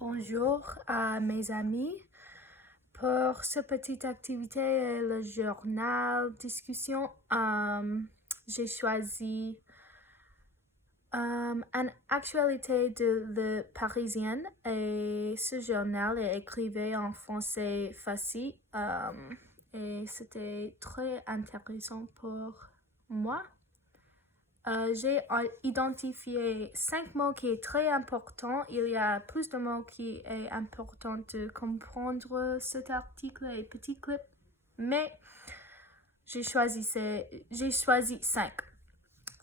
Bonjour à mes amis. Pour cette petite activité, le journal discussion, j'ai choisi une actualité de Le Parisien et ce journal est écrit en français facile et c'était très intéressant pour moi. J'ai identifié 5 mots qui sont très importants. Il y a plus de mots qui sont importants de comprendre cet article et petit clip, mais j'ai choisi 5.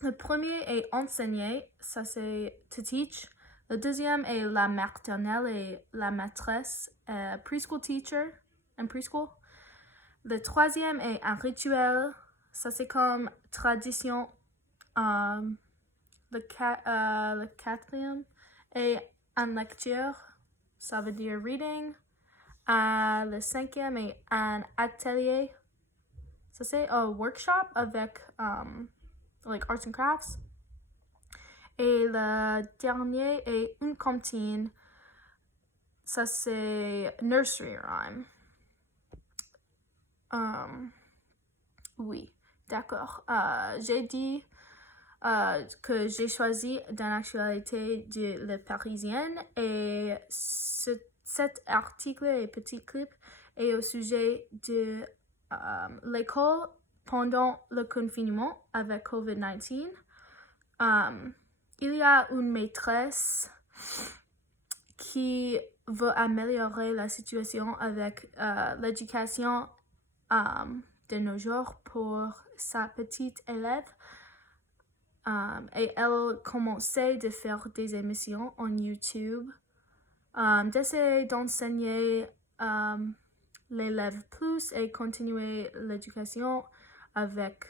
Le premier est enseigner, ça c'est to teach. Le deuxième est la maternelle et la maîtresse, preschool teacher and preschool. Le troisième est un rituel, ça c'est comme tradition. Le quatrième est une lecture, ça veut dire reading. Le cinquième est un atelier, ça c'est un workshop avec like arts and crafts. Et le dernier est une cantine, ça c'est nursery rhyme. Oui, d'accord. J'ai dit que j'ai choisi d'une actualité de Le Parisien et cet article et petit clip est au sujet de l'école pendant le confinement avec COVID-19. Il y a une maîtresse qui veut améliorer la situation avec l'éducation de nos jours pour sa petite élève. Et elle commençait de faire des émissions en YouTube, d'essayer d'enseigner l'élève plus et continuer l'éducation avec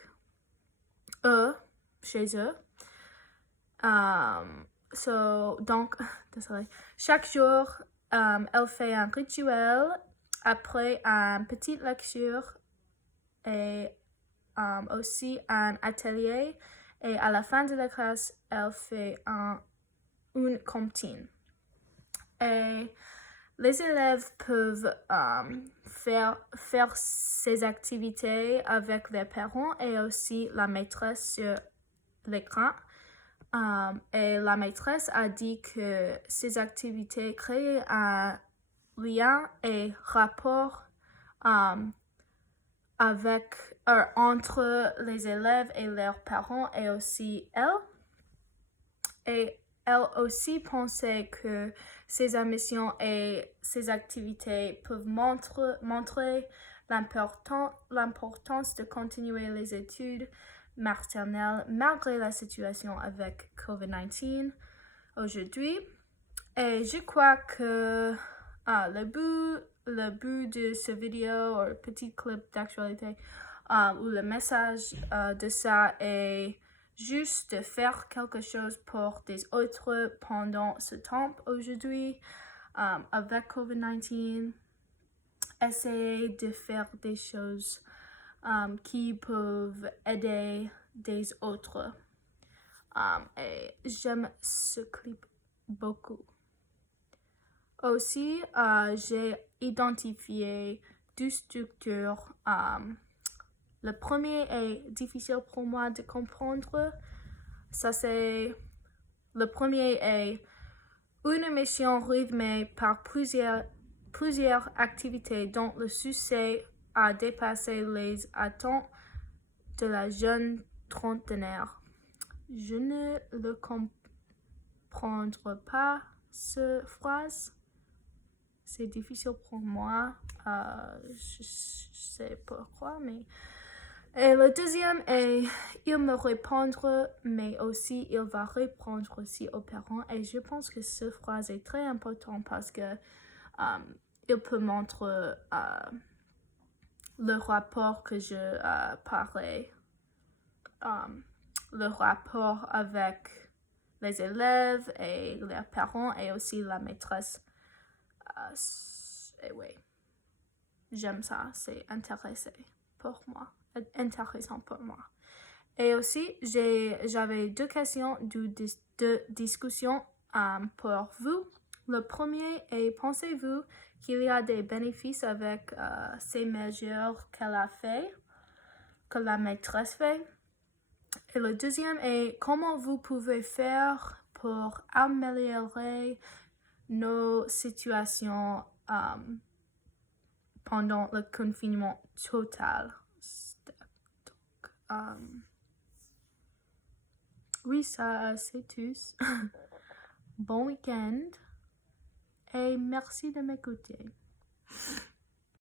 eux, chez eux. Donc, désolé. Chaque jour, elle fait un rituel après une petite lecture et aussi un atelier. Et à la fin de la classe, elle fait une cantine. Et les élèves peuvent faire ces activités avec les parents et aussi la maîtresse sur l'écran. Et la maîtresse a dit que ces activités créent un lien et rapport entre les élèves et leurs parents et aussi elle. Et elle aussi pensait que ces émissions et ces activités peuvent montrer l'importance de continuer les études maternelles malgré la situation avec COVID-19 aujourd'hui. Et je crois que le but de ce vidéo ou petit clip d'actualité ou le message de ça est juste de faire quelque chose pour des autres pendant ce temps aujourd'hui avec COVID-19. Essayer de faire des choses qui peuvent aider des autres. Et j'aime ce clip beaucoup. Aussi, j'ai identifié 2 structures. Le premier est difficile pour moi de comprendre. Le premier est une émission rythmée par plusieurs activités dont le succès a dépassé les attentes de la jeune trentenaire. Je ne le comprends pas, cette phrase. C'est difficile pour moi. Je sais pourquoi, mais... Et le deuxième est, il me répondra, mais aussi, il va répondre aussi aux parents. Et je pense que cette phrase est très importante parce que il peut montrer le rapport que je parlais. Le rapport avec les élèves et leurs parents et aussi la maîtresse. Et oui, j'aime ça, c'est intéressant pour moi. Et aussi, j'avais 2 questions de discussion pour vous. Le premier est, pensez-vous qu'il y a des bénéfices avec ces mesures qu'elle a fait, que la maîtresse fait? Et le deuxième est, comment vous pouvez faire pour améliorer nos situations pendant le confinement total? Oui, ça c'est tout. Bon week-end et merci de m'écouter.